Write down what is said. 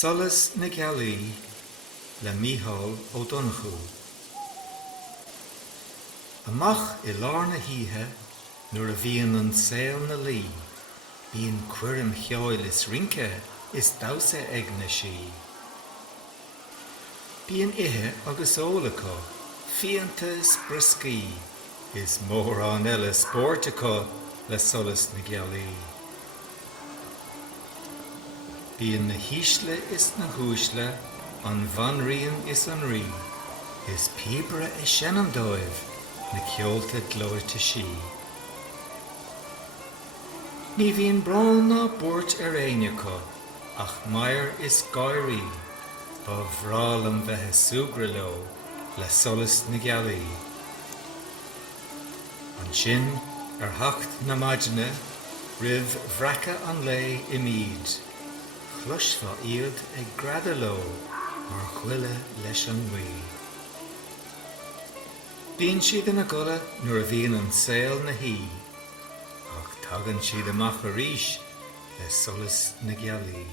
Solas na Gealaí le Míle ó Donachú. Amach I lár na híthe nuair a bhíonn an saol na lí, bíonn cuireann cheoil is rince is damhsa ag na sí. Bíonn ithe agus ólacha, fianta is broscaí, is mór an eile spórtacha le solas na Gealaí. Bíonn na hísle is na húsle, an bhanríon is an rí, is píbre is sin an dóibh, na ceolta glóirte sí. Ní bhíonn brán ná búirt ar aonaice, ach mair is gairí, ba bhráil an bheithe suagra leo le solas na Gealaí. An sin ar hacht na maidine, ribh bhreacha an lé I míd, chluisfa iad ag grada leo mar chuile leis an mí. Bíonn siad ina gula nuair a bhíonn an saol na hí, ach tagann siad amach arís le solas na Gealaí.